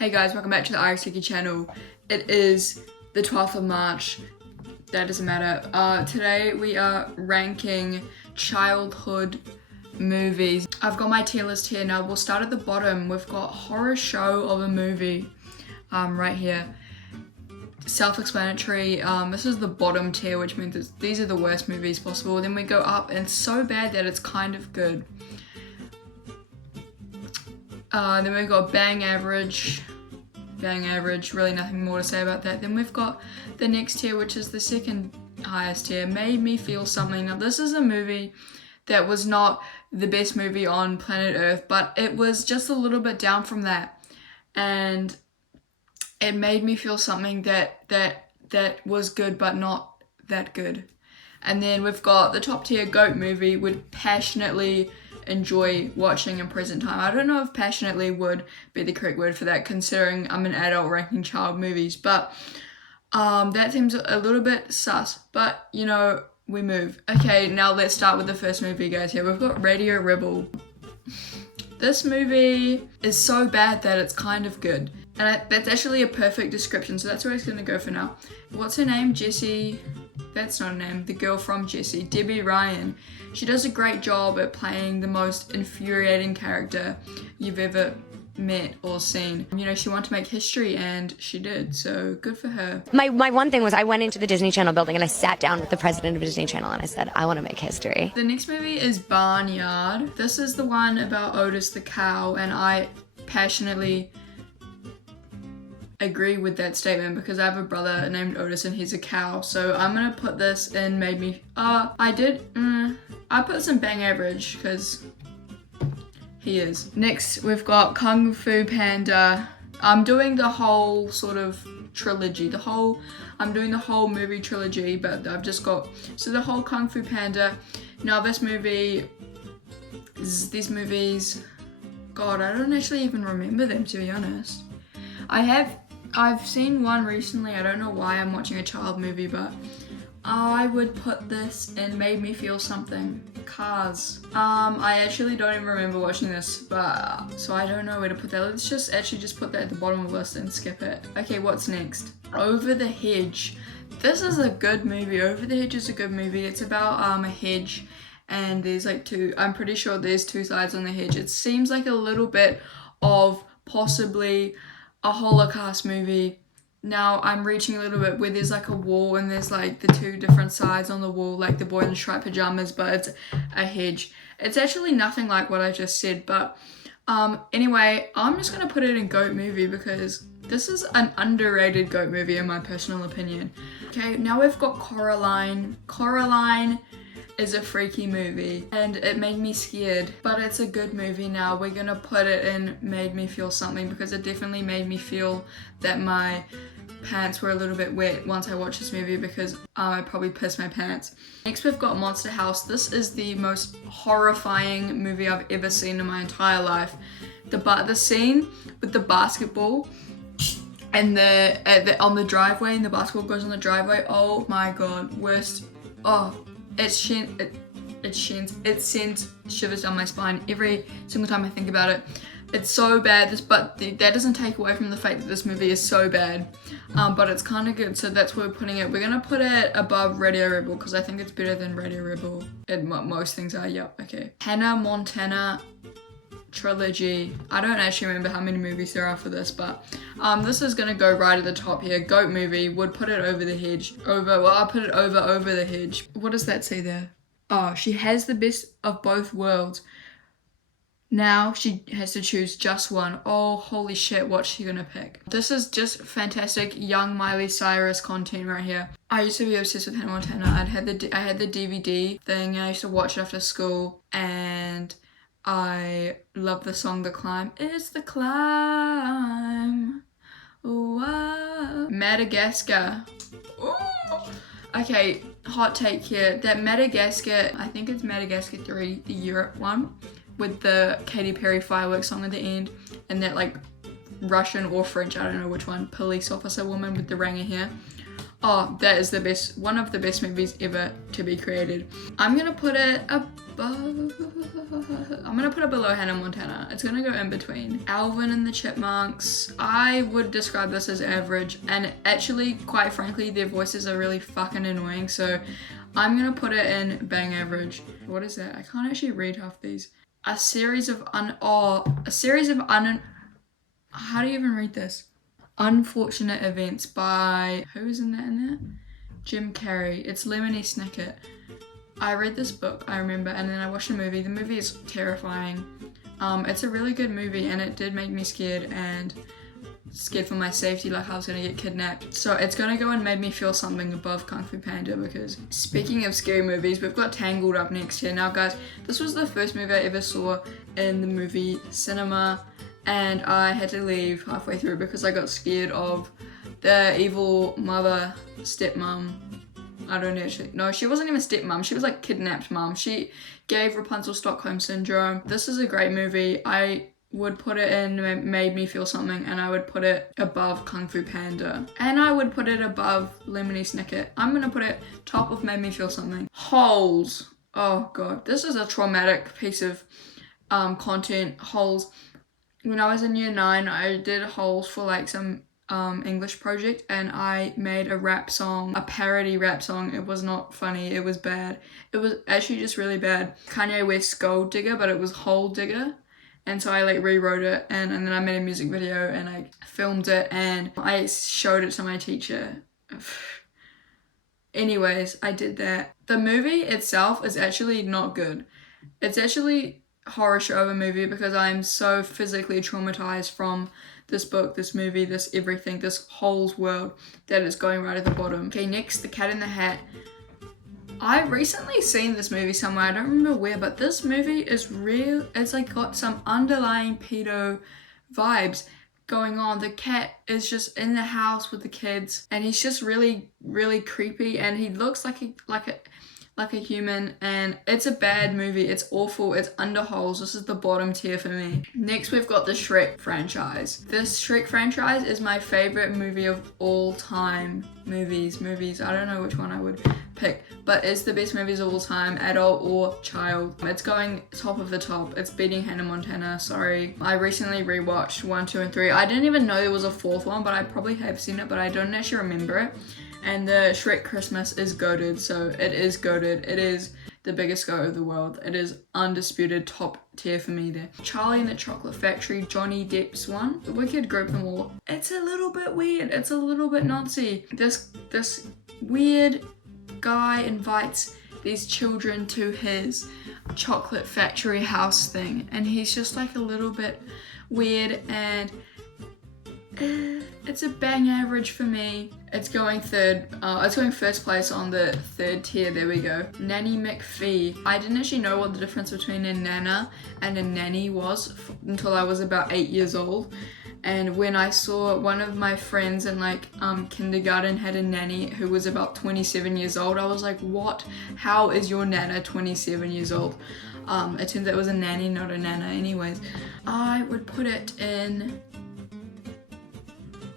Hey guys, welcome back to the Irish Sticky channel. It is the 12th of March. That doesn't matter. Today we are ranking childhood movies. I've got my tier list here now. We'll start at the bottom. We've got horror show of a movie right here. Self-explanatory. This is the bottom tier, which means these are the worst movies possible. Then we go up and it's so bad that it's kind of good. Then we've got bang average, really nothing more to say about that. Then we've got the next tier, which is the second highest tier, made me feel something. Now this is a movie that was not the best movie on planet Earth, but it was just a little bit down from that. And it made me feel something that was good, but not that good. And then we've got the top tier goat movie, would passionately enjoy watching in present time. I don't know if passionately would be the correct word for that, considering I'm an adult ranking child movies, but that seems a little bit sus, but you know, we move. Okay, now let's start with the first movie, guys. Here we've got Radio Rebel. This movie is so bad that it's kind of good, and that's actually a perfect description, so that's where it's gonna go for now. What's her name? Jessie? That's not a name. The girl from Jessie, Debbie Ryan. She does a great job at playing the most infuriating character you've ever met or seen. You know, she wanted to make history and she did, so good for her. My one thing was I went into the Disney Channel building and I sat down with the president of Disney Channel and I said, I want to make history. The next movie is Barnyard. This is the one about Otis the cow, and I passionately agree with that statement because I have a brother named Otis and he's a cow, so I'm gonna put this in made me I put this in bang average because he is. Next we've got Kung Fu Panda. I'm doing the whole sort of trilogy, I'm doing the whole movie trilogy, but I've just got, so the whole Kung Fu Panda. Now these movies, God, I don't actually even remember them, to be honest. I've seen one recently. I don't know why I'm watching a child movie, but I would put this in made me feel something. Cars. I actually don't even remember watching this, but so I don't know where to put that. Let's just put that at the bottom of the list and skip it. Okay, what's next? Over the Hedge. This is a good movie. Over the Hedge is a good movie. It's about a hedge, and there's like I'm pretty sure there's two sides on the hedge. It seems like a little bit of possibly a Holocaust movie. Now I'm reaching a little bit where there's like a wall and there's like the two different sides on the wall, like the boy in the striped pajamas, but it's a hedge. It's actually nothing like what I just said, but anyway, I'm just gonna put it in goat movie because this is an underrated goat movie in my personal opinion. Okay, now we've got Coraline. Coraline is a freaky movie and it made me scared, but it's a good movie. Now we're gonna put it in made me feel something because it definitely made me feel that my pants were a little bit wet once I watched this movie because I probably pissed my pants. Next we've got Monster House. This is the most horrifying movie I've ever seen in my entire life. The scene with the basketball and on the driveway, and the basketball goes on the driveway. Oh my god, worst. Oh, it sends shivers down my spine every single time I think about it. It's so bad, but that doesn't take away from the fact that this movie is so bad, but it's kind of good, so that's where we're putting it. We're gonna put it above Radio Rebel because I think it's better than Radio Rebel. Most things are, yep, okay. Hannah Montana trilogy. I don't actually remember how many movies there are for this, but this is gonna go right at the top here. Goat movie, would put it over the hedge. I'll put it over the hedge. What does that say there? Oh, she has the best of both worlds. Now she has to choose just one. Oh, holy shit, what's she gonna pick? This is just fantastic young Miley Cyrus content right here. I used to be obsessed with Hannah Montana. I had the DVD thing and I used to watch it after school, and I love the song The Climb. It's the climb. Whoa. Madagascar. Ooh. Okay, hot take here. That Madagascar, I think it's Madagascar 3, the Europe one, with the Katy Perry fireworks song at the end, and that like Russian or French, I don't know which one, police officer woman with the ranger hair. Oh, that is the best, one of the best movies ever to be created. I'm gonna put it above, I'm gonna put it below Hannah Montana. It's gonna go in between. Alvin and the Chipmunks, I would describe this as average, and actually, quite frankly, their voices are really fucking annoying, so I'm gonna put it in bang average. What is that? I can't actually read half these. How do you even read this? Unfortunate Events by, who is in there? Jim Carrey. It's Lemony Snicket. I read this book, I remember, and then I watched the movie. The movie is terrifying. It's a really good movie, and it did make me scared, and scared for my safety, like I was gonna get kidnapped. So it's gonna go and Made Me Feel Something above Kung Fu Panda, because speaking of scary movies, we've got Tangled up next here. Now guys, this was the first movie I ever saw in the movie cinema, and I had to leave halfway through because I got scared of the evil mother, stepmom. I don't actually, no, she wasn't even stepmom, she was like kidnapped mom. She gave Rapunzel Stockholm Syndrome. This is a great movie. I would put it in Made Me Feel Something, and I would put it above Kung Fu Panda. And I would put it above Lemony Snicket. I'm gonna put it top of Made Me Feel Something. Holes. Oh god, this is a traumatic piece of content. Holes. When I was in year 9, I did Holes for like some English project, and I made a rap song, a parody rap song. It was not funny, it was bad. It was actually just really bad. Kanye West's Gold Digger, but it was Hole Digger. And so I like rewrote it, and then I made a music video, and I filmed it, and I showed it to my teacher. Anyways, I did that. The movie itself is actually not good. It's actually horror show of a movie because I'm so physically traumatized from this book, this movie, this everything, this whole world that is going right at the bottom. Okay, next, The Cat in the Hat. I recently seen this movie somewhere, I don't remember where, but this movie is real. It's like got some underlying pedo vibes going on. The cat is just in the house with the kids, and he's just really, really creepy, and he looks like a human, and it's a bad movie. It's awful. It's under Holes. This is the bottom tier for me. Next, we've got the Shrek franchise. This Shrek franchise is my favorite movie of all time. Movies. I don't know which one I would pick, but it's the best movies of all time, adult or child. It's going top of the top. It's beating Hannah Montana, sorry. I recently rewatched 1, 2, and 3. I didn't even know there was a 4th one, but I probably have seen it, but I don't actually remember it. And the Shrek Christmas is goated, so it is goated. It is the biggest goat of the world. It is undisputed top tier for me there. Charlie and the Chocolate Factory, Johnny Depp's one. We could group them all. It's a little bit weird. It's a little bit Nazi. This weird guy invites these children to his chocolate factory house thing, and he's just like a little bit weird, and it's a bang average for me. It's going first place on the 3rd tier. There we go. Nanny McPhee. I didn't actually know what the difference between a nana and a nanny was until I was about 8 years old. And when I saw one of my friends in like kindergarten had a nanny who was about 27 years old, I was like, what? How is your nana 27 years old? It turns out it was a nanny, not a nana. Anyways, I would put it in...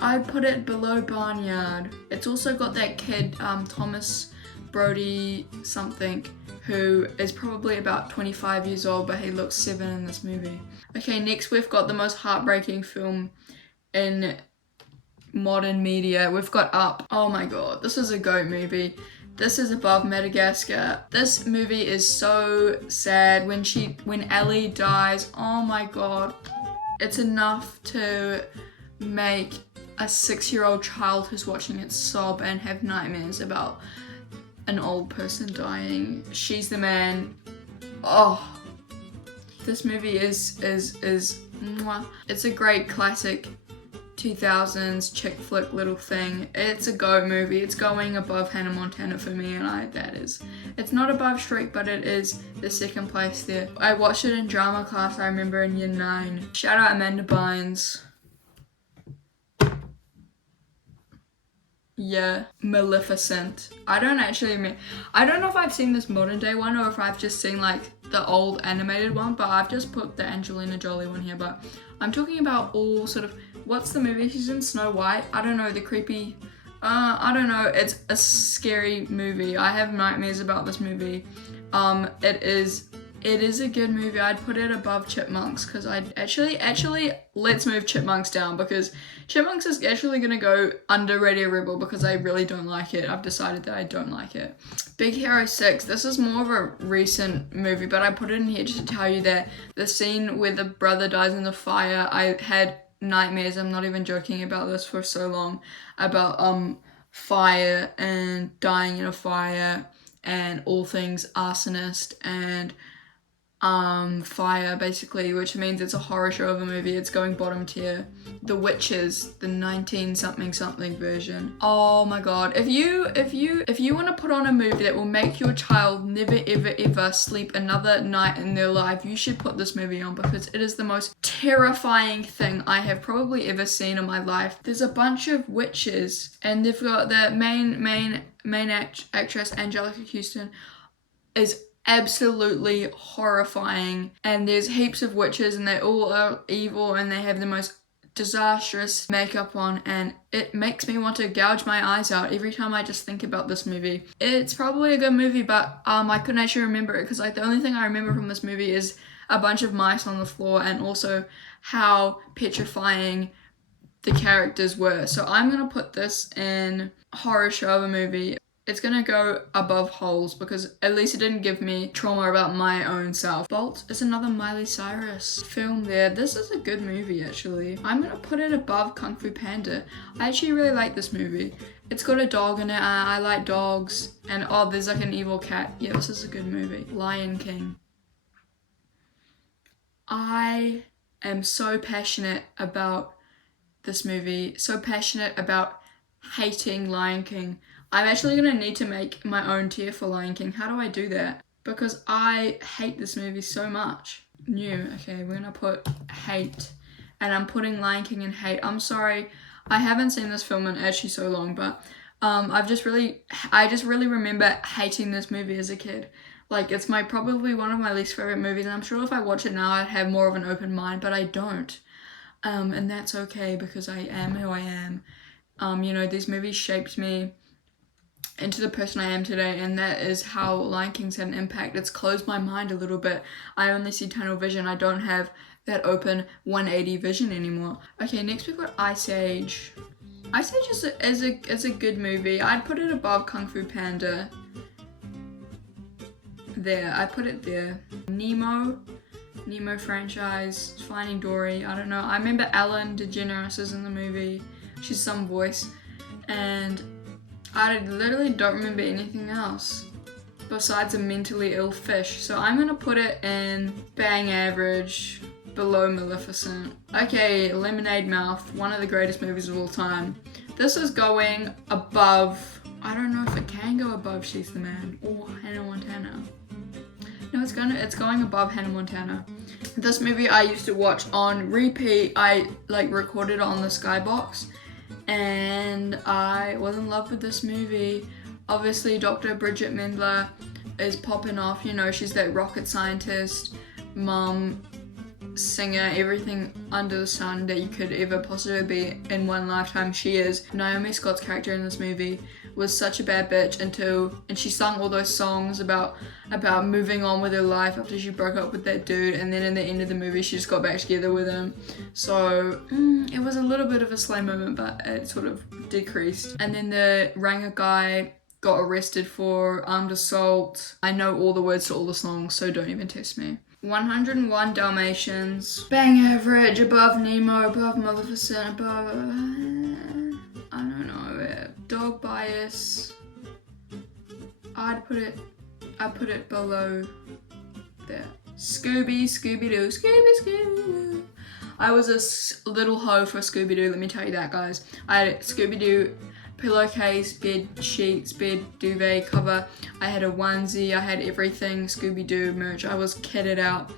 I'd put it below Barnyard. It's also got that kid, Thomas Brody something, who is probably about 25 years old, but he looks 7 in this movie. Okay, next we've got the most heartbreaking film in modern media. We've got Up. Oh my god, this is a GOAT movie. This is above Madagascar. This movie is so sad. When Ellie dies, oh my god. It's enough to make a 6-year-old child who's watching it sob and have nightmares about an old person dying. She's the Man. Oh, this movie is mwah. It's a great classic 2000s chick flick little thing. It's a GOAT movie. It's going above Hannah Montana for me, and it's not above Shrek, but it is the 2nd place there. I watched it in drama class, I remember, in year 9. Shout out Amanda Bynes. Yeah, Maleficent. I don't know if I've seen this modern day one or if I've just seen like the old animated one, but I've just put the Angelina Jolie one here. But I'm talking about all sort of, what's the movie she's in? Snow White? I don't know, the creepy I don't know. It's a scary movie. I have nightmares about this movie. It is a good movie. I'd put it above Chipmunks because I'd actually let's move Chipmunks down because Chipmunks is actually gonna go under Radio Rebel because I really don't like it. I've decided that I don't like it. Big Hero 6. This is more of a recent movie, but I put it in here just to tell you that the scene where the brother dies in the fire, I had nightmares. I'm not even joking about this for so long about fire and dying in a fire and all things arsonist and fire basically, which means it's a horror show of a movie. It's going bottom tier. The Witches, the 19 something version. Oh my god. If you want to put on a movie that will make your child never ever sleep another night in their life, you should put this movie on because it is the most terrifying thing I have probably ever seen in my life. There's a bunch of witches and they've got the main actress Angelica Houston is absolutely horrifying, and there's heaps of witches and they all are evil and they have the most disastrous makeup on, and it makes me want to gouge my eyes out every time I just think about this movie. It's probably a good movie, but I couldn't actually remember it because like the only thing I remember from this movie is a bunch of mice on the floor and also how petrifying the characters were. So I'm gonna put this in horror show of a movie. It's gonna go above Holes because at least it didn't give me trauma about my own self. Bolt is another Miley Cyrus film there. This is a good movie actually. I'm gonna put it above Kung Fu Panda. I actually really like this movie. It's got a dog in it. I like dogs. And oh, there's like an evil cat. Yeah, this is a good movie. Lion King. I am so passionate about this movie. So passionate about hating Lion King. I'm actually going to need to make my own tier for Lion King. How do I do that? Because I hate this movie so much. New. Okay, we're going to put hate. And I'm putting Lion King in hate. I'm sorry. I haven't seen this film in actually so long, but I just really remember hating this movie as a kid. Like, it's probably one of my least favorite movies, and I'm sure if I watch it now, I'd have more of an open mind, but I don't. And that's okay because I am who I am. These movies shaped me into the person I am today, and that is how Lion King's had an impact. It's closed my mind a little bit. I only see tunnel vision. I don't have that open 180 vision anymore. Okay, next we've got Ice Age. Ice Age is a good movie. I'd put it above Kung Fu Panda. There, I put it there. Nemo franchise, Finding Dory, I don't know. I remember Ellen DeGeneres is in the movie. She's some voice. And I literally don't remember anything else besides a mentally ill fish. So I'm gonna put it in bang average, below Maleficent. Okay, Lemonade Mouth, one of the greatest movies of all time. This is going above, I don't know if it can go above She's the Man or Hannah Montana. No, it's going above Hannah Montana. This movie I used to watch on repeat. I recorded it on the Skybox. And I was in love with this movie. Obviously, Dr. Bridget Mendler is popping off. She's that rocket scientist, mom, singer, everything under the sun that you could ever possibly be in one lifetime. She is. Naomi Scott's character in this movie was such a bad bitch and she sung all those songs about moving on with her life after she broke up with that dude, and then in the end of the movie she just got back together with him. So it was a little bit of a slow moment, but it sort of decreased. And then the Ranger guy got arrested for armed assault. I know all the words to all the songs, so don't even test me. 101 Dalmatians, bang average, above Nemo, above Maleficent, above I don't know, Dog Bias. I put it below there. Scooby-Doo. I was a little hoe for Scooby-Doo, let me tell you that, guys. I had Scooby-Doo pillowcase, bed sheets, bed duvet cover. I had a onesie, I had everything Scooby-Doo merch. I was kitted out,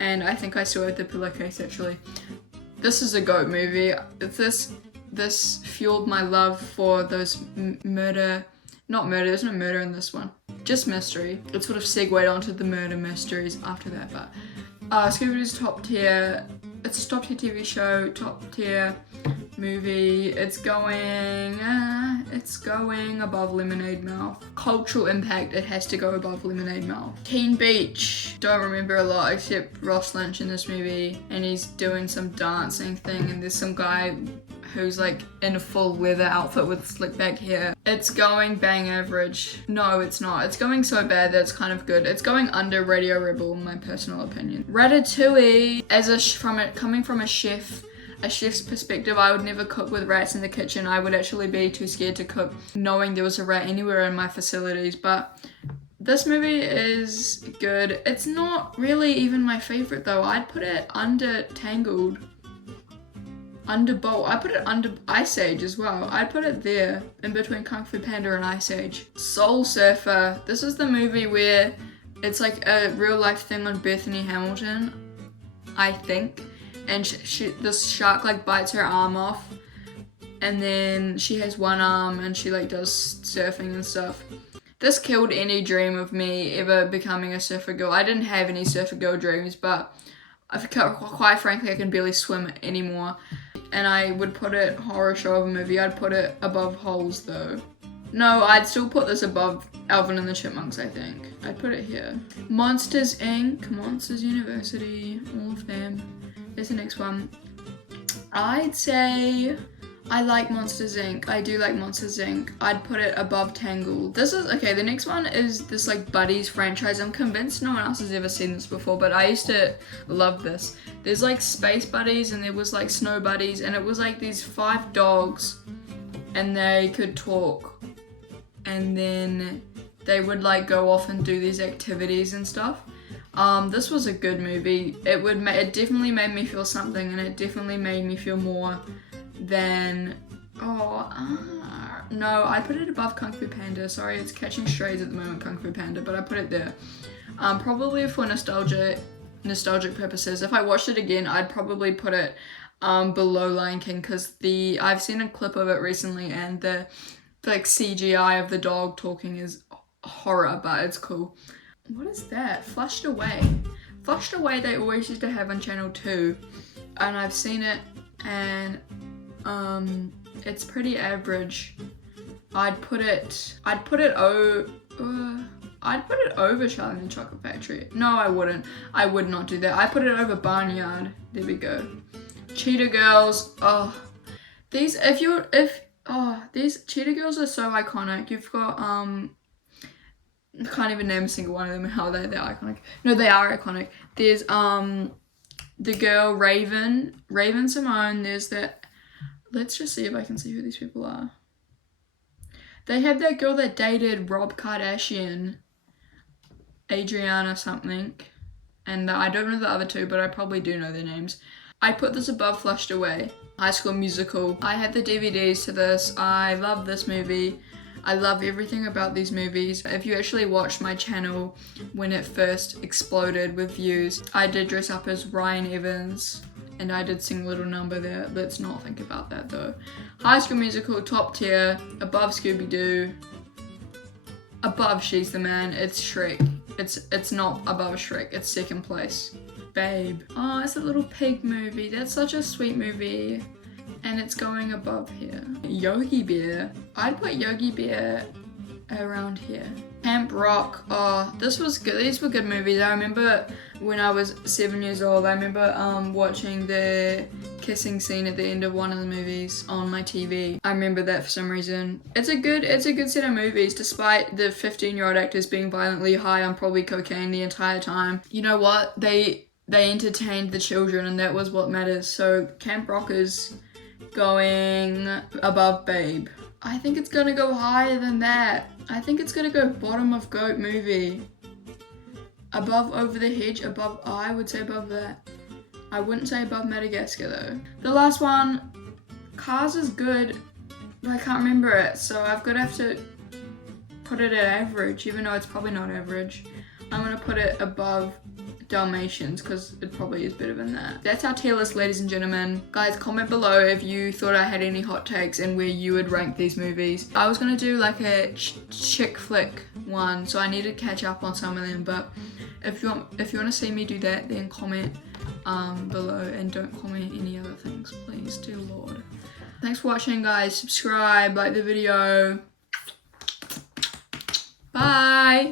and I think I still have the pillowcase actually. This is a GOAT movie. This fueled my love for those there's no murder in this one, just mystery. It sort of segued onto the murder mysteries after that, but Scooby-Doo's top tier. It's a top tier TV show, top tier movie. It's going above Lemonade Mouth. Cultural impact, it has to go above Lemonade Mouth. Teen Beach, don't remember a lot except Ross Lynch in this movie, and he's doing some dancing thing, and there's some guy who's like in a full leather outfit with slick back hair. It's going bang average. No, it's not. It's going so bad that it's kind of good. It's going under Radio Rebel in my personal opinion. Ratatouille, coming from a chef's perspective, I would never cook with rats in the kitchen. I would actually be too scared to cook knowing there was a rat anywhere in my facilities, but this movie is good. It's not really even my favorite though. I'd put it under Tangled. Under Bolt. I put it under Ice Age as well. I'd put it there, in between Kung Fu Panda and Ice Age. Soul Surfer. This is the movie where it's like a real life thing on Bethany Hamilton, I think. And this shark like bites her arm off, and then she has one arm and she like does surfing and stuff. This killed any dream of me ever becoming a surfer girl. I didn't have any surfer girl dreams, but quite frankly I can barely swim anymore. And I would put it horror show of a movie. I'd put it above Holes though. No, I'd still put this above Alvin and the Chipmunks, I think. I'd put it here. Monsters Inc., Monsters University, all of them. There's the next one. I'd say I like Monsters Inc. I do like Monsters Inc. I'd put it above Tangled. The next one is this like Buddies franchise. I'm convinced no one else has ever seen this before, but I used to love this. There's like Space Buddies and there was like Snow Buddies, and it was like these 5 dogs and they could talk, and then they would like go off and do these activities and stuff. This was a good movie. It definitely made me feel something, and it definitely made me feel more than, no, I put it above Kung Fu Panda. Sorry, it's catching strays at the moment, Kung Fu Panda, but I put it there. Probably for nostalgic purposes. If I watched it again, I'd probably put it below Lion King, because I've seen a clip of it recently, and the like CGI of the dog talking is horror, but it's cool. What is that? Flushed Away. Flushed Away they always used to have on Channel 2, and I've seen it, and it's pretty average. I'd put it over Charlie and the Chocolate Factory. No, I wouldn't. I would not do that. I put it over Barnyard. There we go. Cheetah Girls. These Cheetah Girls are so iconic. You've got I can't even name a single one of them and how they're iconic. No, they are iconic. There's the girl Raven Simone. There's that. Let's just see if I can see who these people are. They have that girl that dated Rob Kardashian, Adriana something, and I don't know the other two, but I probably do know their names. I put this above Flushed Away. High School Musical. I have the DVDs to this. I love this movie. I love everything about these movies. If you actually watched my channel when it first exploded with views, I did dress up as Ryan Evans, and I did sing a little number there. Let's not think about that though. High School Musical, top tier, above Scooby-Doo, above She's the Man. It's Shrek. It's not above Shrek, it's second place. Babe. Oh, it's a little pig movie. That's such a sweet movie. And it's going above here. Yogi Bear. I'd put Yogi Bear around here. Camp Rock. Oh, this was good. These were good movies. I remember when I was 7 years old, I remember watching the kissing scene at the end of one of the movies on my TV. I remember that for some reason. It's a good set of movies, despite the 15-year-old actors being violently high on probably cocaine the entire time. You know what? They entertained the children, and that was what matters. So Camp Rock is going above Babe. I think it's gonna go higher than that. I think it's gonna go bottom of Goat Movie. Above Over the Hedge, above, I would say above that. I wouldn't say above Madagascar though. The last one, Cars is good, but I can't remember it, so I've got to have to put it at average, even though it's probably not average. I'm gonna put it above Dalmatians, because it probably is better than that. That's our tier list, ladies and gentlemen. Guys, comment below if you thought I had any hot takes and where you would rank these movies. I was gonna do like a chick flick one, so I need to catch up on some of them, but if you want to see me do that, then comment below, and don't comment any other things, please, dear Lord. Thanks for watching, guys. Subscribe, like the video. Bye.